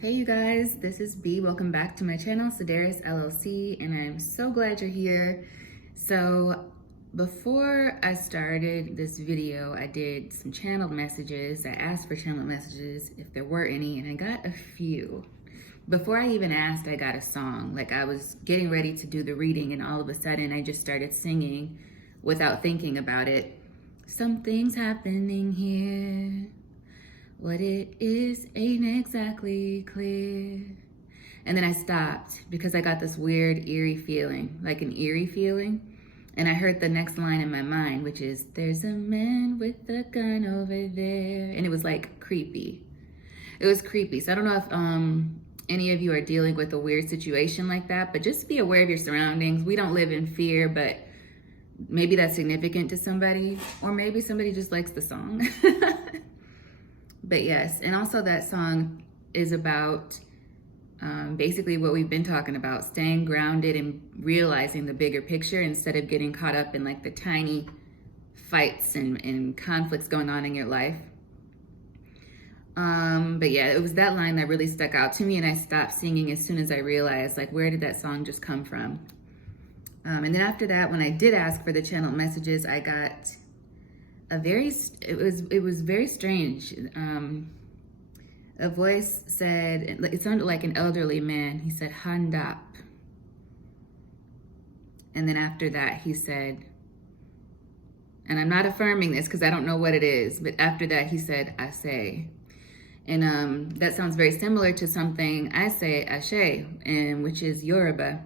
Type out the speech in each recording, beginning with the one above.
Hey you guys, this is B. Welcome back to my channel, Sedaris LLC, and I'm so glad you're here. So before I started this video, I did some channeled messages. I asked for channeled messages if there were any, and I got a few. Before I even asked, I got a song. Like I was getting ready to do the reading, and all of a sudden I just started singing without thinking about it. Something's happening here. What it is ain't exactly clear. And then I stopped because I got this weird eerie feeling, like an eerie feeling. And I heard the next line in my mind, which is, there's a man with a gun over there. And it was like creepy. It was creepy. So I don't know if any of you are dealing with a weird situation like that, but just be aware of your surroundings. We don't live in fear, but maybe that's significant to somebody, or maybe somebody just likes the song. But yes, and also that song is about basically what we've been talking about, staying grounded and realizing the bigger picture instead of getting caught up in like the tiny fights and conflicts going on in your life. But yeah, it was that line that really stuck out to me, and I stopped singing as soon as I realized, like, where did that song just come from? And then after that, when I did ask for the channel messages, I got it was very strange. A voice said, it sounded like an elderly man. He said, Handap. And then after that, he said, and I'm not affirming this because I don't know what it is, but after that, he said, Ase. And that sounds very similar to something I say, Ashe, and which is Yoruba,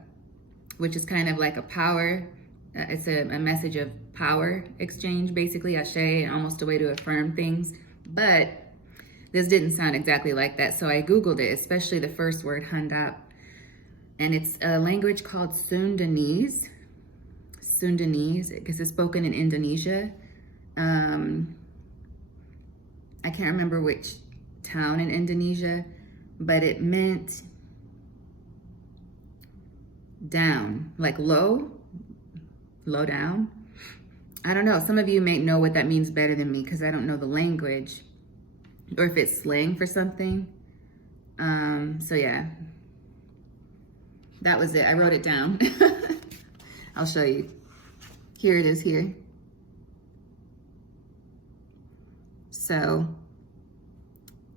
which is kind of like a power. It's a message of power exchange, basically, Ashe, almost a way to affirm things. But this didn't sound exactly like that, so I Googled it, especially the first word, Handap. And it's a language called Sundanese. Sundanese, because it's spoken in Indonesia. I can't remember which town in Indonesia, but it meant down, like low down. I don't know. Some of you may know what that means better than me because I don't know the language, or if it's slang for something. So yeah, that was it. I wrote it down. I'll show you. Here it is here. So,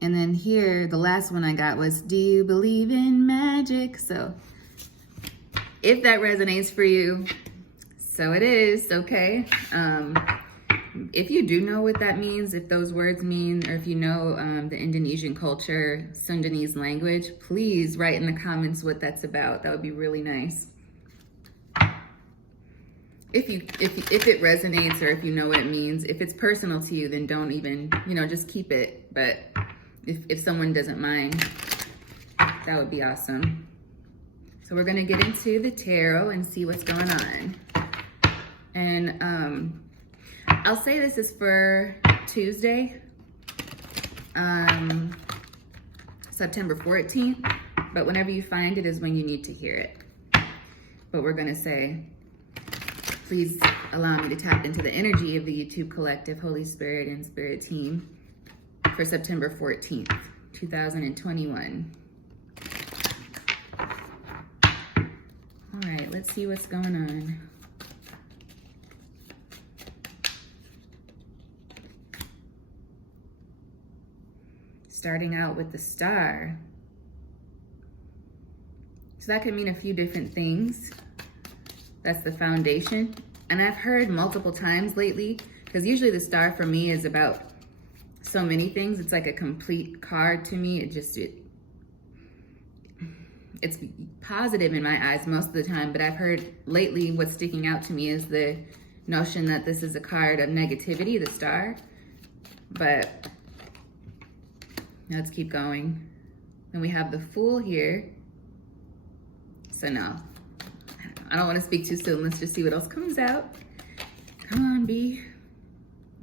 and then here, the last one I got was, do you believe in magic? So if that resonates for you, so it is, okay? If you do know what that means, if those words mean, or if you know the Indonesian culture, Sundanese language, please write in the comments what that's about. That would be really nice. If it resonates, or if you know what it means. If it's personal to you, then don't even, just keep it. But if someone doesn't mind, that would be awesome. So we're gonna get into the tarot and see what's going on. And I'll say this is for Tuesday, September 14th, but whenever you find it is when you need to hear it. But we're gonna say, please allow me to tap into the energy of the YouTube collective, Holy Spirit and Spirit team for September 14th, 2021. All right, let's see what's going on. Starting out with the star. So that could mean a few different things. That's the foundation. And I've heard multiple times lately, because usually the star for me is about so many things. It's like a complete card to me. It's positive in my eyes most of the time, but I've heard lately what's sticking out to me is the notion that this is a card of negativity, the star. But let's keep going. And we have the Fool here. So no, I don't want to speak too soon. Let's just see what else comes out. Come on, B.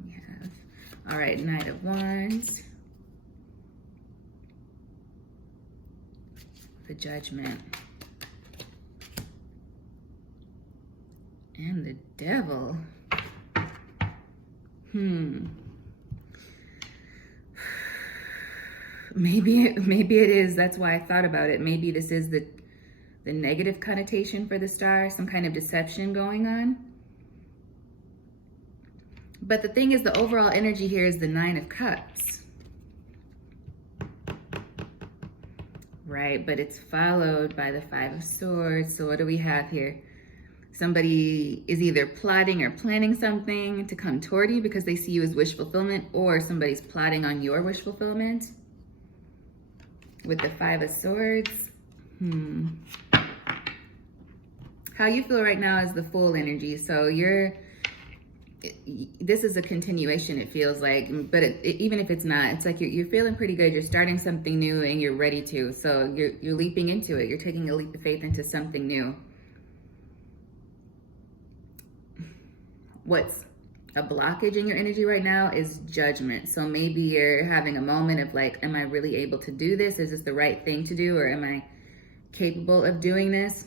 We have, all right, Knight of Wands. The Judgment. And the Devil. Maybe it is. That's why I thought about it. Maybe this is the negative connotation for the star, some kind of deception going on. But the thing is, the overall energy here is the 9 of Cups. Right, but it's followed by the 5 of Swords. So what do we have here? Somebody is either plotting or planning something to come toward you because they see you as wish fulfillment, or somebody's plotting on your wish fulfillment. With the 5 of Swords. How you feel right now is the Fool energy. So this is a continuation, it feels like, but even if it's not, it's like you're feeling pretty good. You're starting something new and you're ready to. So you're leaping into it. You're taking a leap of faith into something new. What's a blockage in your energy right now is judgment. So maybe you're having a moment of like, am I really able to do this? Is this the right thing to do? Or am I capable of doing this?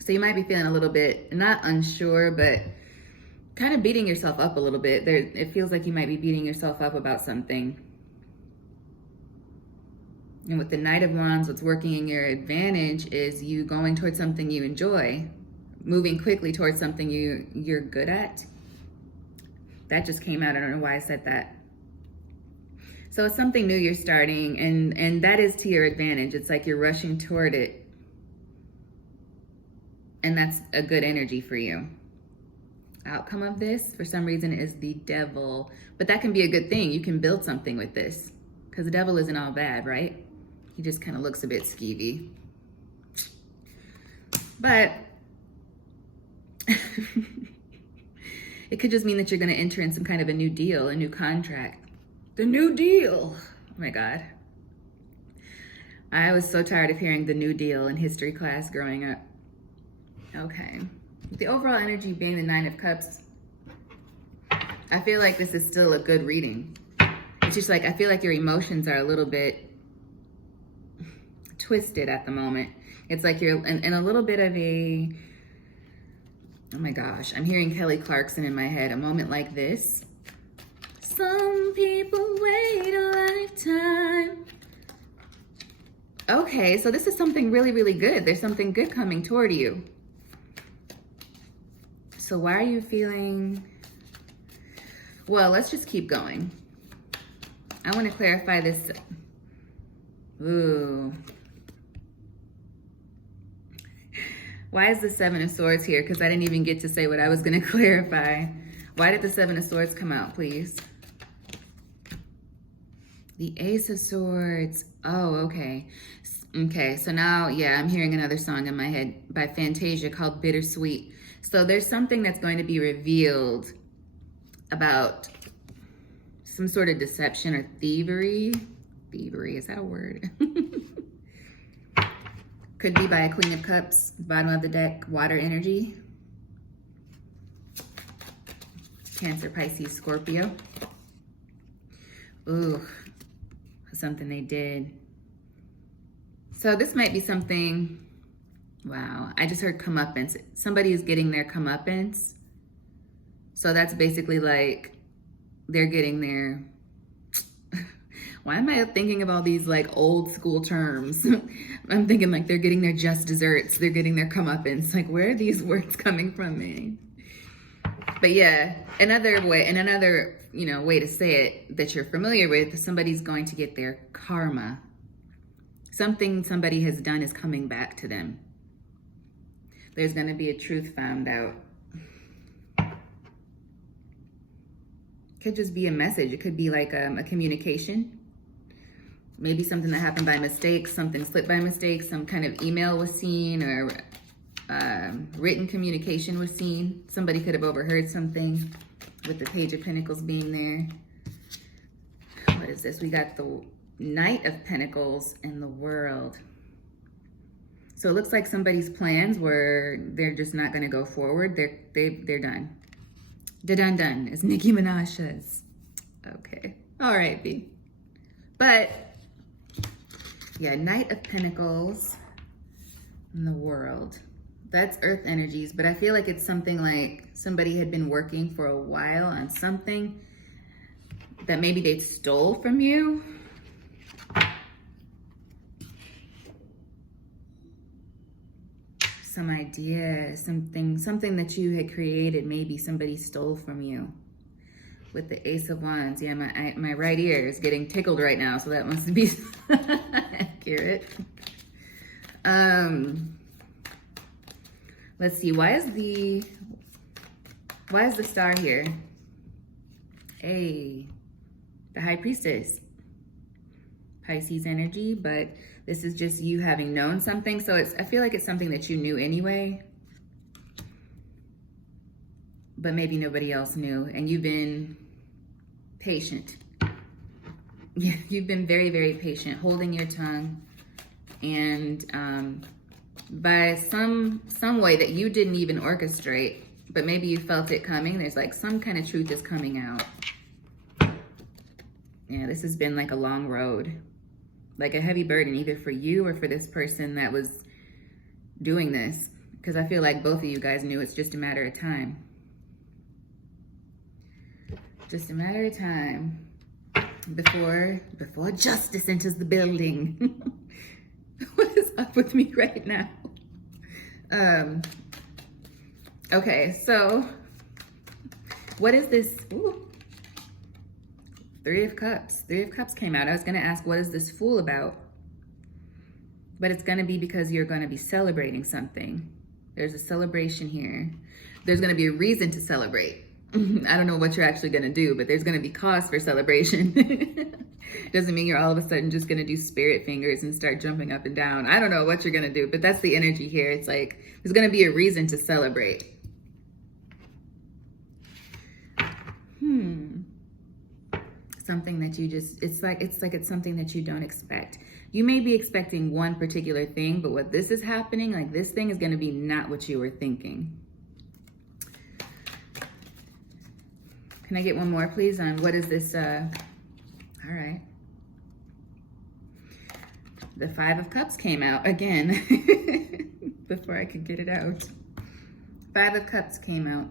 So you might be feeling a little bit, not unsure, but kind of beating yourself up a little bit. It feels like you might be beating yourself up about something. And with the Knight of Wands, what's working in your advantage is you going towards something you enjoy, moving quickly towards something you're good at. That just came out. I don't know why I said that. So it's something new you're starting, and that is to your advantage. It's like you're rushing toward it. And that's a good energy for you. Outcome of this, for some reason, is the Devil. But that can be a good thing. You can build something with this. Because the Devil isn't all bad, right? He just kind of looks a bit skeevy. But it could just mean that you're going to enter in some kind of a new deal, a new contract. The New Deal. Oh my God. I was so tired of hearing the New Deal in history class growing up. Okay. The overall energy being the 9 of Cups, I feel like this is still a good reading. It's just like, I feel like your emotions are a little bit twisted at the moment. It's like you're in a little bit of a, oh my gosh, I'm hearing Kelly Clarkson in my head. A moment like this. Some people wait a lifetime. Okay, so this is something really, really good. There's something good coming toward you. So why are you feeling, well, let's just keep going. I want to clarify this. Ooh. Why is the 7 of Swords here? Because I didn't even get to say what I was going to clarify. Why did the 7 of Swords come out, please? The Ace of Swords. Oh, okay. Okay, so now, yeah, I'm hearing another song in my head by Fantasia called Bittersweet. So there's something that's going to be revealed about some sort of deception or thievery. Thievery, is that a word? Could be by a Queen of Cups, bottom of the deck, water energy. Cancer, Pisces, Scorpio. Ooh, something they did. So this might be something, wow, I just heard comeuppance. Somebody is getting their comeuppance. So that's basically like they're getting their, why am I thinking of all these like old school terms? I'm thinking like they're getting their just desserts. They're getting their comeuppance. Like, where are these words coming from, man? But yeah, another way, and another, way to say it that you're familiar with, somebody's going to get their karma. Something somebody has done is coming back to them. There's going to be a truth found out. Could just be a message. It could be like a communication. Maybe something that happened by mistake, something slipped by mistake, some kind of email was seen, or written communication was seen. Somebody could have overheard something with the Page of Pentacles being there. What is this? We got the Knight of Pentacles and the World. So it looks like somebody's plans were, they're just not going to go forward. They're done. Done, as Nicki Minaj says. Okay. All right, B. But, yeah, Knight of Pentacles and the World. That's earth energies, but I feel like it's something like somebody had been working for a while on something that maybe they stole from you. Some idea, something that you had created, maybe somebody stole from you. With the Ace of Wands, yeah, my right ear is getting tickled right now, so that must be accurate. Let's see, why is the star here? Hey, the High Priestess. Pisces energy, but this is just you having known something. So I feel like it's something that you knew anyway, but maybe nobody else knew, and you've been patient. Yeah, you've been very, very patient, holding your tongue, and by some way that you didn't even orchestrate, but maybe you felt it coming. There's like some kind of truth is coming out. Yeah, this has been like a long road, like a heavy burden, either for you or for this person that was doing this, because I feel like both of you guys knew it's just a matter of time. Just a matter of time before justice enters the building. What is up with me right now? Okay, so what is this? Ooh. Three of Cups. Three of Cups came out. I was going to ask, what is this Fool about? But it's going to be because you're going to be celebrating something. There's a celebration here. There's going to be a reason to celebrate. I don't know what you're actually going to do, but there's going to be cause for celebration. Doesn't mean you're all of a sudden just going to do spirit fingers and start jumping up and down. I don't know what you're going to do, but that's the energy here. It's like there's going to be a reason to celebrate. Something that you just, it's something that you don't expect. You may be expecting one particular thing, but what this is happening, like this thing is going to be not what you were thinking. Can I get one more, please, on what is this? All right. The Five of Cups came out again before I could get it out. Five of Cups came out.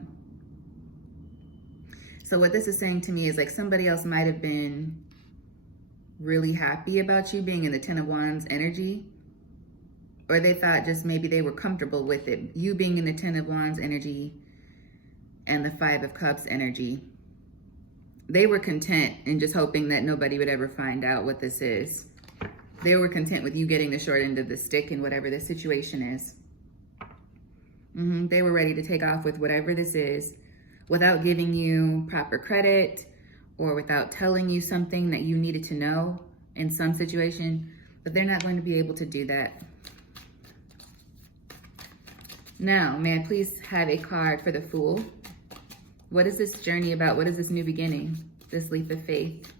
So what this is saying to me is like somebody else might have been really happy about you being in the Ten of Wands energy, or they thought just maybe they were comfortable with it. You being in the Ten of Wands energy and the Five of Cups energy. They were content and just hoping that nobody would ever find out what this is. They were content with you getting the short end of the stick in whatever the situation is. They were ready to take off with whatever this is, without giving you proper credit or without telling you something that you needed to know in some situation, but they're not going to be able to do that. Now, may I please have a card for the Fool? What is this journey about? What is this new beginning? This leap of faith.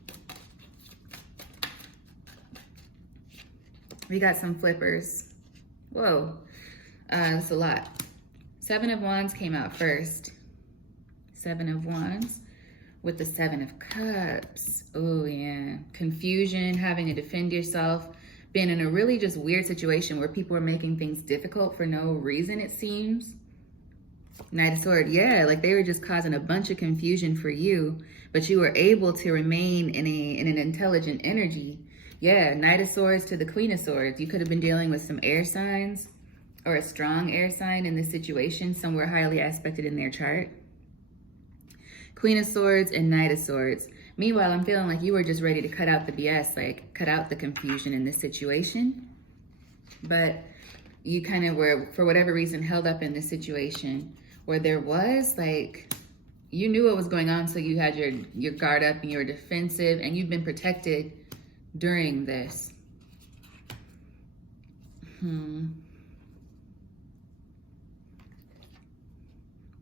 We got some flippers. Whoa, that's a lot. Seven of Wands came out first. Seven of Wands with the Seven of Cups. Oh yeah, confusion, having to defend yourself, being in a really just weird situation where people are making things difficult for no reason, it seems. Knight of Swords, yeah, like they were just causing a bunch of confusion for you, but you were able to remain in an intelligent energy. Yeah, Knight of Swords to the Queen of Swords. You could have been dealing with some air signs or a strong air sign in this situation, somewhere highly aspected in their chart. Queen of Swords and Knight of Swords. Meanwhile, I'm feeling like you were just ready to cut out the BS, like cut out the confusion in this situation. But you kind of were, for whatever reason, held up in this situation where there was like, you knew what was going on, so you had your guard up and you were defensive, and you've been protected during this. Then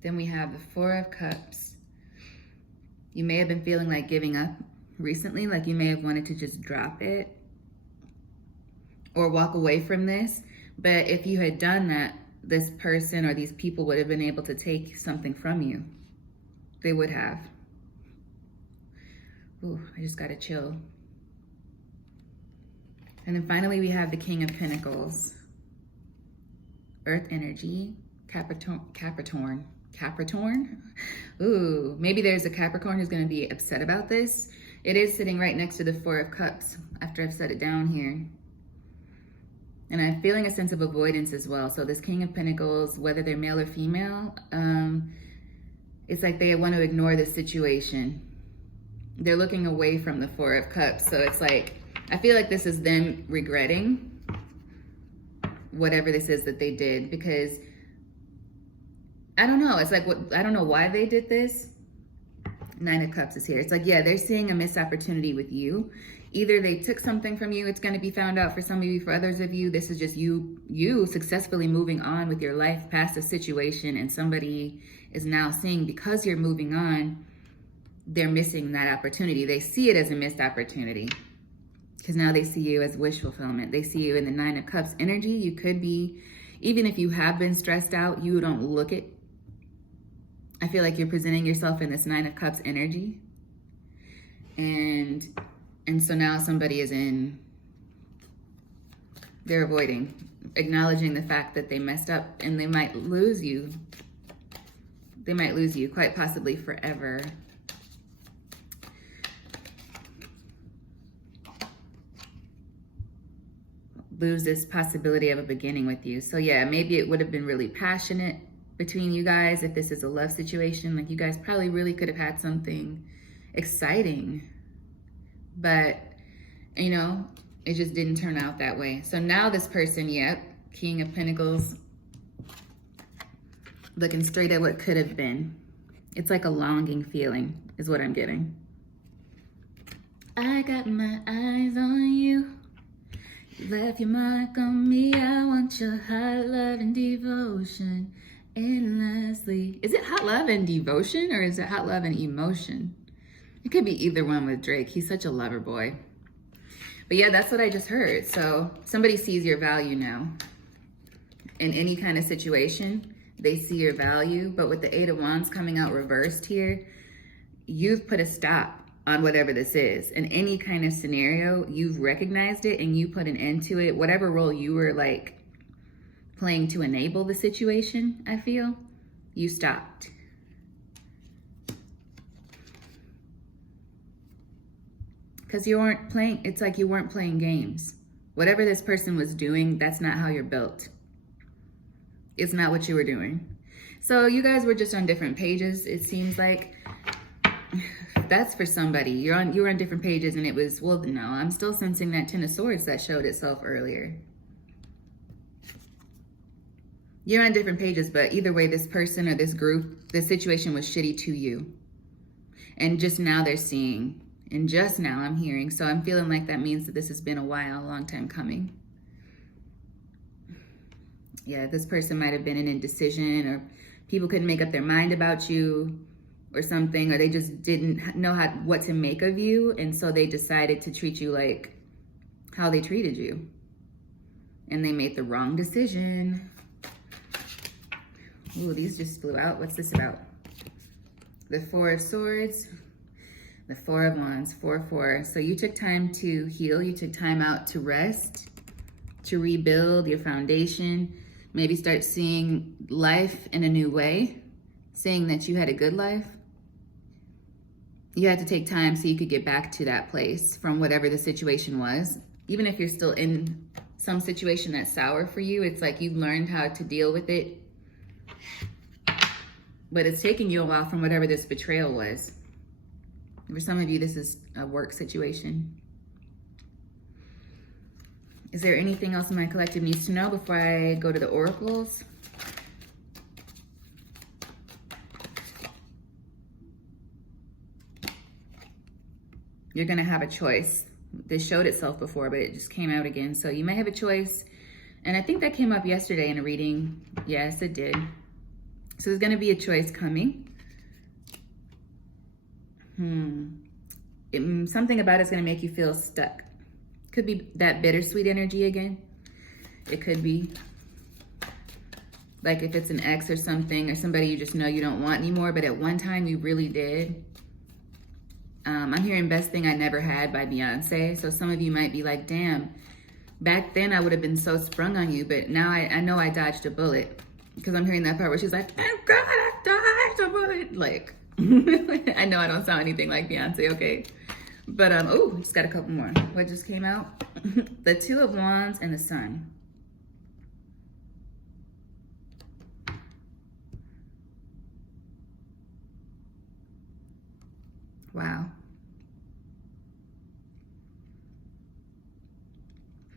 we have the Four of Cups. You may have been feeling like giving up recently, like you may have wanted to just drop it or walk away from this. But if you had done that, this person or these people would have been able to take something from you. They would have. Ooh, I just got a chill. And then finally we have the King of Pentacles. Earth energy. Capricorn. Ooh, maybe there's a Capricorn who's going to be upset about this. It is sitting right next to the Four of Cups after I've set it down here. And I'm feeling a sense of avoidance as well. So this King of Pentacles, whether they're male or female, it's like they want to ignore the situation. They're looking away from the Four of Cups. So it's like, I feel like this is them regretting whatever this is that they did, because I don't know. It's like, I don't know why they did this. Nine of Cups is here. It's like, yeah, they're seeing a missed opportunity with you. Either they took something from you, it's going to be found out for some of you. For others of you, this is just you successfully moving on with your life past a situation, and somebody is now seeing, because you're moving on, they're missing that opportunity. They see it as a missed opportunity because now they see you as wish fulfillment. They see you in the Nine of Cups energy. You could be, even if you have been stressed out, you don't look it. I feel like you're presenting yourself in this Nine of Cups energy. And so now somebody is they're avoiding, acknowledging the fact that they messed up, and they might lose you. They might lose you, quite possibly forever. Lose this possibility of a beginning with you. So yeah, maybe it would have been really passionate between you guys if this is a love situation. Like, you guys probably really could have had something exciting, but you know, it just didn't turn out that way. So now this person, yep, King of Pentacles, looking straight at what could have been. It's like a longing feeling is what I'm getting. I got my eyes on you. You left your mark on me. I want your hot love and devotion endlessly. Is it hot love and devotion, or is it hot love and emotion? It could be either one with Drake. He's such a lover boy. But yeah, that's what I just heard. So somebody sees your value now. In any kind of situation, they see your value. But with the Eight of Wands coming out reversed here, you've put a stop on whatever this is. In any kind of scenario, you've recognized it and you put an end to it. Whatever role you were like playing to enable the situation, I feel, you stopped. Because you weren't playing, it's like you weren't playing games. Whatever this person was doing, that's not how you're built. It's not what you were doing. So you guys were just on different pages, it seems like. That's for somebody. You were on different pages, and it was, well, no, I'm still sensing that Ten of Swords that showed itself earlier. You're on different pages, but either way, this person or this group, this situation was shitty to you. And just now they're seeing, and just now I'm hearing. So I'm feeling like that means that this has been a while, a long time coming. Yeah, this person might have been in indecision, or people couldn't make up their mind about you or something, or they just didn't know what to make of you, and so they decided to treat you like how they treated you. And they made the wrong decision. Ooh, these just flew out. What's this about? The Four of Swords, the Four of Wands, 4-4. So you took time to heal, you took time out to rest, to rebuild your foundation, maybe start seeing life in a new way, seeing that you had a good life. You had to take time so you could get back to that place from whatever the situation was. Even if you're still in some situation that's sour for you, it's like you've learned how to deal with it. But it's taking you a while from whatever this betrayal was. For some of you, this is a work situation. Is there anything else my collective needs to know before I go to the oracles? You're going to have a choice. This showed itself before, but it just came out again. So you may have a choice. And I think that came up yesterday in a reading. Yes, it did. So there's going to be a choice coming. Something about it's going to make you feel stuck. Could be that bittersweet energy again. It could be. Like if it's an ex or something, or somebody you just know you don't want anymore, but at one time you really did. I'm hearing Best Thing I Never Had by Beyonce. So some of you might be like, damn, back then I would have been so sprung on you, but now I know I dodged a bullet. Because I'm hearing that part where she's like, thank God I died. Somebody. Like, I know I don't sound anything like Beyonce, okay? But, oh, just got a couple more. What just came out? The Two of Wands and the Sun. Wow.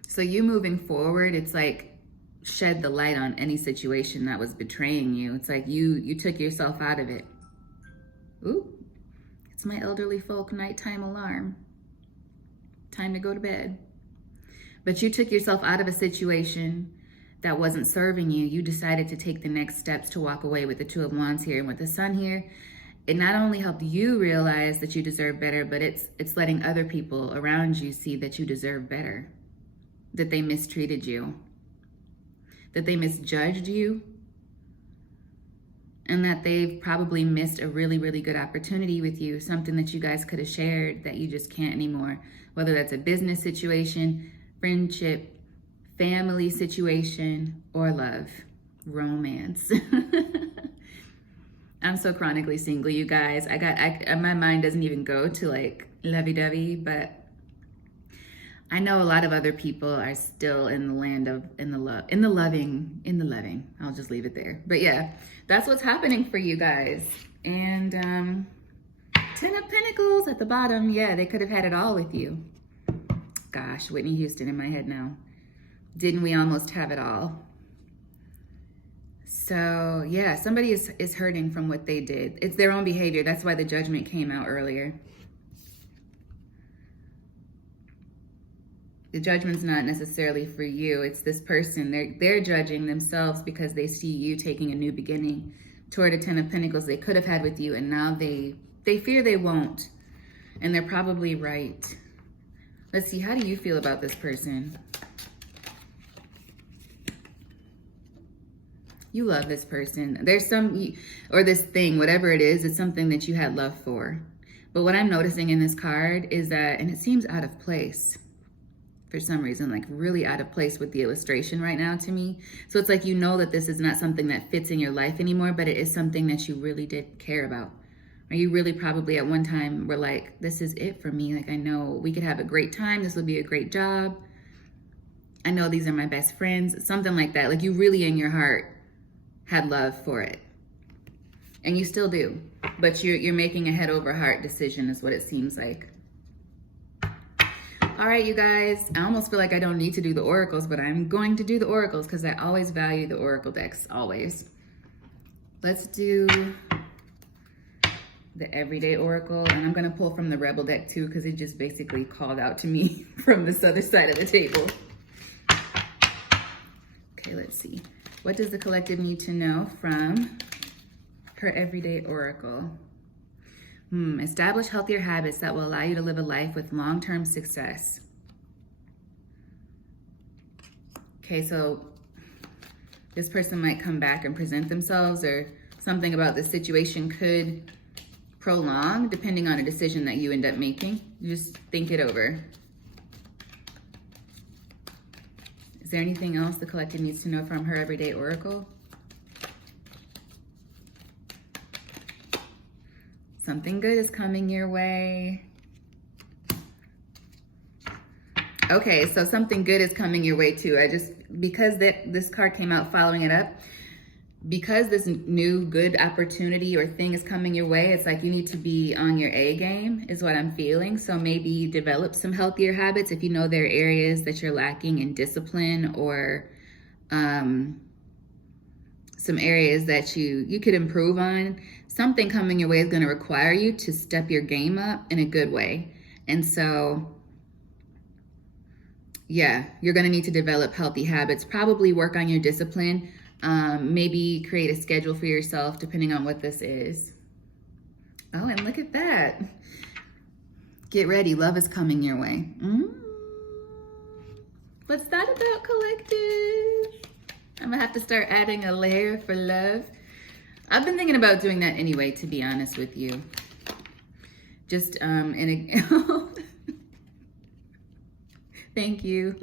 So you moving forward, it's like shed the light on any situation that was betraying you. It's like you took yourself out of it. Ooh, it's my elderly folk nighttime alarm. Time to go to bed. But you took yourself out of a situation that wasn't serving you. You decided to take the next steps to walk away with the Two of Wands here. And with the Sun here, it not only helped you realize that you deserve better, but it's letting other people around you see that you deserve better. That they mistreated you. That they misjudged you. And that they've probably missed a really, really good opportunity with you. Something that you guys could have shared that you just can't anymore. Whether that's a business situation, friendship, family situation, or love, romance. I'm so chronically single, you guys. My mind doesn't even go to like lovey-dovey, but I know a lot of other people are still in the land of, in the loving. I'll just leave it there. But yeah, that's what's happening for you guys. And 10 of Pentacles at the bottom. Yeah, they could have had it all with you. Gosh, Whitney Houston in my head now. Didn't we almost have it all? So yeah, somebody is hurting from what they did. It's their own behavior. That's why the Judgment came out earlier. The Judgment's not necessarily for you. It's this person. They're judging themselves because they see you taking a new beginning toward a 10 of Pentacles they could have had with you, and now they fear they won't. And they're probably right. Let's see, how do you feel about this person? You love this person. There's or this thing, whatever it is, it's something that you had love for. But what I'm noticing in this card is that, and it seems out of place for some reason, like really out of place with the illustration right now to me. So it's like, you know that this is not something that fits in your life anymore, but it is something that you really did care about. Or you really probably at one time were like, this is it for me. Like, I know we could have a great time. This would be a great job. I know these are my best friends. Something like that. Like, you really in your heart had love for it. And you still do. But you're making a head over heart decision is what it seems like. All right, you guys, I almost feel like I don't need to do the oracles, but I'm going to do the oracles because I always value the oracle decks, always. Let's do the everyday oracle, and I'm going to pull from the Rebel deck too because it just basically called out to me from this other side of the table. Okay, let's see. What does the collective need to know from her everyday oracle? Establish healthier habits that will allow you to live a life with long-term success. Okay, so this person might come back and present themselves, or something about this situation could prolong depending on a decision that you end up making. Just think it over. Is there anything else the collective needs to know from her everyday oracle? Something good is coming your way. Okay, so something good is coming your way too. Because this card came out following it up, because this new good opportunity or thing is coming your way, it's like you need to be on your A game is what I'm feeling. So maybe develop some healthier habits if you know there are areas that you're lacking in discipline, or some areas that you could improve on. Something coming your way is going to require you to step your game up in a good way. And so, yeah, you're going to need to develop healthy habits, probably work on your discipline, maybe create a schedule for yourself depending on what this is. Oh, and look at that. Get ready. Love is coming your way. What's that about, collective? I'm going to have to start adding a layer for love. I've been thinking about doing that anyway, to be honest with you. Just, thank you.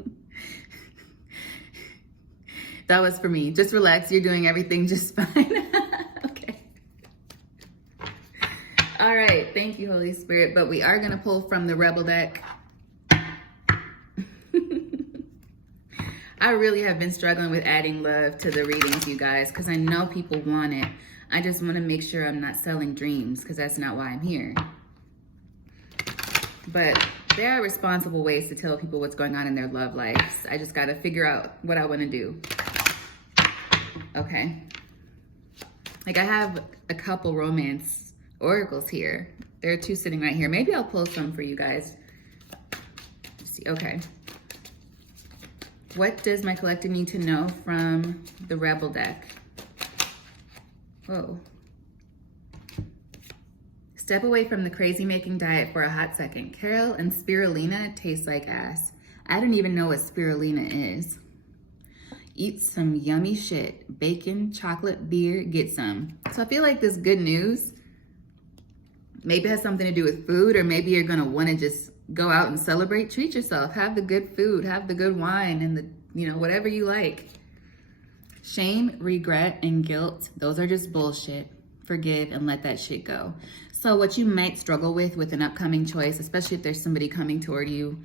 That was for me. Just relax. You're doing everything just fine. Okay. All right. Thank you, Holy Spirit. But we are going to pull from the Rebel deck. I really have been struggling with adding love to the readings, you guys, because I know people want it. I just want to make sure I'm not selling dreams, because that's not why I'm here. But there are responsible ways to tell people what's going on in their love lives. I just got to figure out what I want to do. Okay. Like, I have a couple romance oracles here. There are two sitting right here. Maybe I'll pull some for you guys. Let's see. Okay. What does my collective need to know from the Rebel deck? Whoa. Step away from the crazy-making diet for a hot second. Kale and spirulina taste like ass. I don't even know what spirulina is. Eat some yummy shit. Bacon, chocolate, beer, get some. So I feel like this good news maybe has something to do with food, or maybe you're gonna wanna just go out and celebrate, treat yourself, have the good food, have the good wine, and the, you know, whatever you like. Shame, regret, and guilt, those are just bullshit. Forgive and let that shit go. So what you might struggle with an upcoming choice, especially if there's somebody coming toward you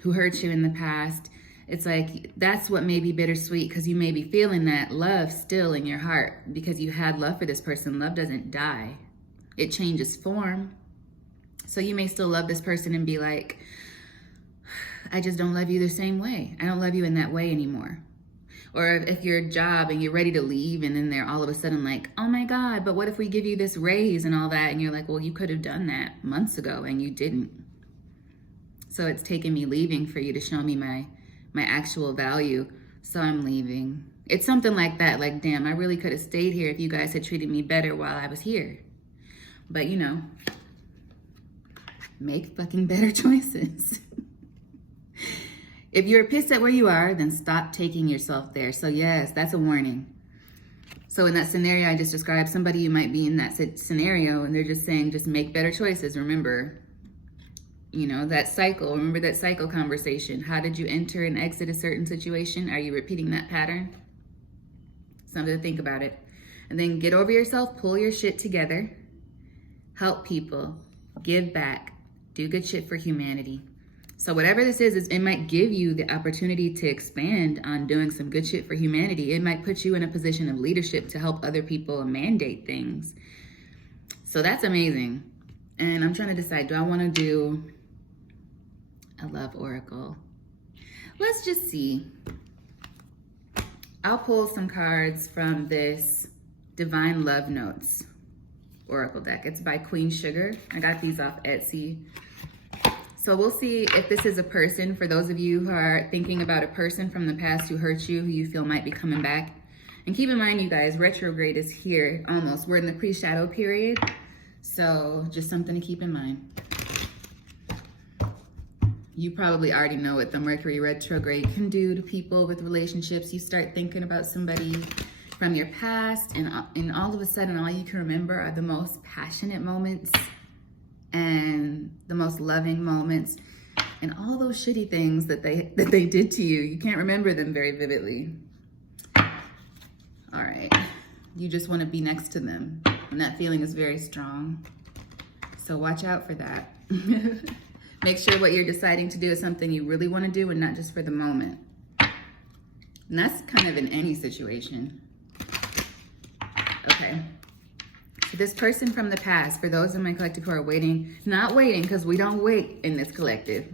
who hurt you in the past, it's like, that's what may be bittersweet, because you may be feeling that love still in your heart because you had love for this person. Love doesn't die. It changes form. So you may still love this person and be like, I just don't love you the same way. I don't love you in that way anymore. Or if you're a job and you're ready to leave, and then they're all of a sudden like, oh my God, but what if we give you this raise and all that? And you're like, well, you could have done that months ago and you didn't. So it's taken me leaving for you to show me my actual value. So I'm leaving. It's something like that. Like, damn, I really could have stayed here if you guys had treated me better while I was here. But you know, make fucking better choices. If you're pissed at where you are, then stop taking yourself there. So yes, that's a warning. So in that scenario I just described, somebody you might be in that scenario and they're just saying, just make better choices. Remember, you know, that cycle. Remember that cycle conversation. How did you enter and exit a certain situation? Are you repeating that pattern? Something to think about it. And then get over yourself, pull your shit together, help people, give back, do good shit for humanity. So whatever this is, it might give you the opportunity to expand on doing some good shit for humanity. It might put you in a position of leadership to help other people mandate things. So that's amazing. And I'm trying to decide, do I want to do a love oracle? Let's just see. I'll pull some cards from this Divine Love Notes oracle deck. It's by Queen Sugar. I got these off Etsy. So we'll see if this is a person. For those of you who are thinking about a person from the past who hurt you, who you feel might be coming back. And keep in mind, you guys, retrograde is here almost. We're in the pre-shadow period. So just something to keep in mind. You probably already know what the Mercury retrograde can do to people with relationships. You start thinking about somebody from your past, and all of a sudden, all you can remember are the most passionate moments and the most loving moments, and all those shitty things that they did to you. You can't remember them very vividly. All right, you just want to be next to them, and that feeling is very strong. So watch out for that. Make sure what you're deciding to do is something you really want to do and not just for the moment. And that's kind of in any situation. Okay. So this person from the past, for those in my collective who are waiting, not waiting because we don't wait in this collective.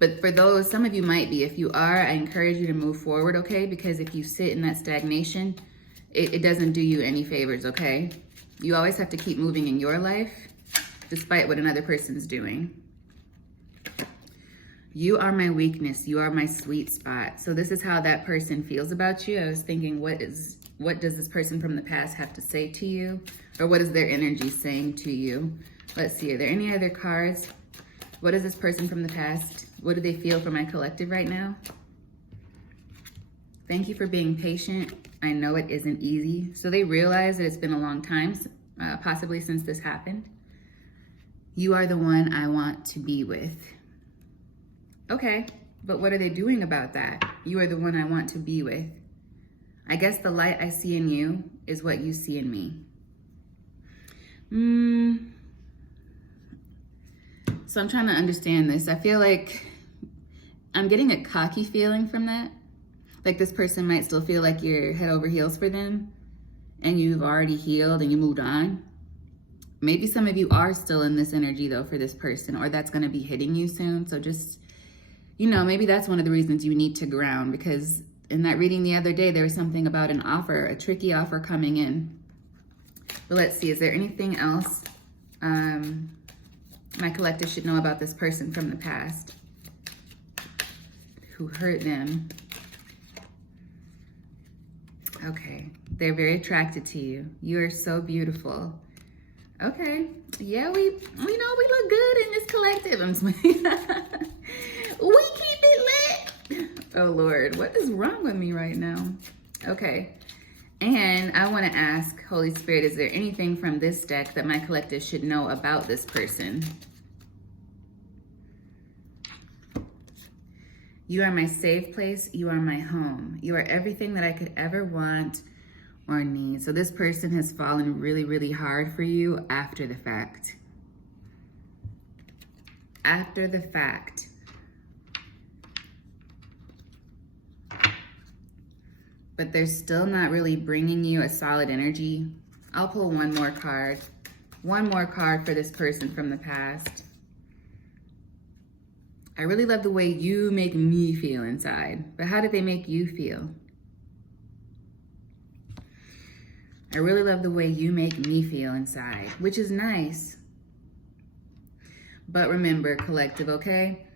But for those, some of you might be. If you are, I encourage you to move forward, okay? Because if you sit in that stagnation, it doesn't do you any favors, okay? You always have to keep moving in your life, despite what another person's doing. You are my weakness. You are my sweet spot. So this is how that person feels about you. I was thinking, what does this person from the past have to say to you? Or what is their energy saying to you? Let's see, are there any other cards? What is this person from the past? What do they feel for my collective right now? Thank you for being patient. I know it isn't easy. So they realize that it's been a long time, possibly since this happened. You are the one I want to be with. Okay, but what are they doing about that? You are the one I want to be with. I guess the light I see in you is what you see in me. So I'm trying to understand this. I feel like I'm getting a cocky feeling from that. Like this person might still feel like you're head over heels for them and you've already healed and you moved on. Maybe some of you are still in this energy though for this person, or that's gonna be hitting you soon. So just, maybe that's one of the reasons you need to ground, because in that reading the other day, there was something about an offer, a tricky offer coming in. But let's see, is there anything else my collective should know about this person from the past who hurt them? Okay, they're very attracted to you. You are so beautiful. Okay, yeah, we look good in this collective. I'm we keep it lit. Oh Lord, what is wrong with me right now? Okay, and I want to ask Holy Spirit, is there anything from this deck that my collective should know about this person? You are my safe place. You are my home. You are everything that I could ever want or need. So this person has fallen really, really hard for you after the fact. After the fact. But they're still not really bringing you a solid energy. I'll pull one more card. One more card for this person from the past. I really love the way you make me feel inside. But how did they make you feel? I really love the way you make me feel inside, which is nice. But remember, collective, okay?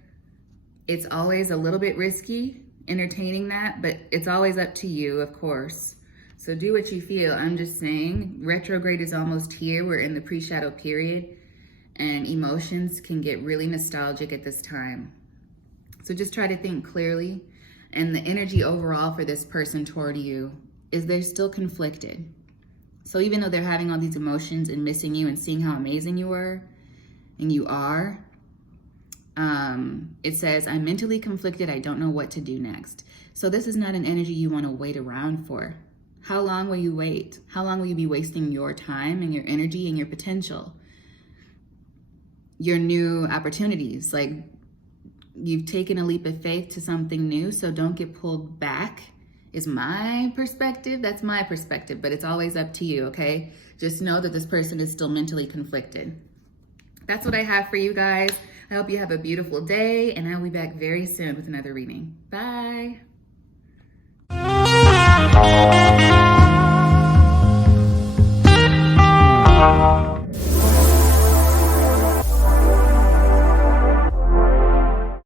It's always a little bit risky entertaining that, but it's always up to you, of course. So do what you feel. I'm just saying, retrograde is almost here. We're in the pre-shadow period, and emotions can get really nostalgic at this time. So just try to think clearly. And the energy overall for this person toward you is they're still conflicted. So even though they're having all these emotions and missing you and seeing how amazing you were, and you are, it says, I'm mentally conflicted. I don't know what to do next. So this is not an energy you want to wait around for. How long will you wait? How long will you be wasting your time and your energy and your potential? Your new opportunities, like you've taken a leap of faith to something new, so don't get pulled back. Is my perspective. That's my perspective, but it's always up to you, okay? Just know that this person is still mentally conflicted. That's what I have for you guys. I hope you have a beautiful day, and I'll be back very soon with another reading. Bye.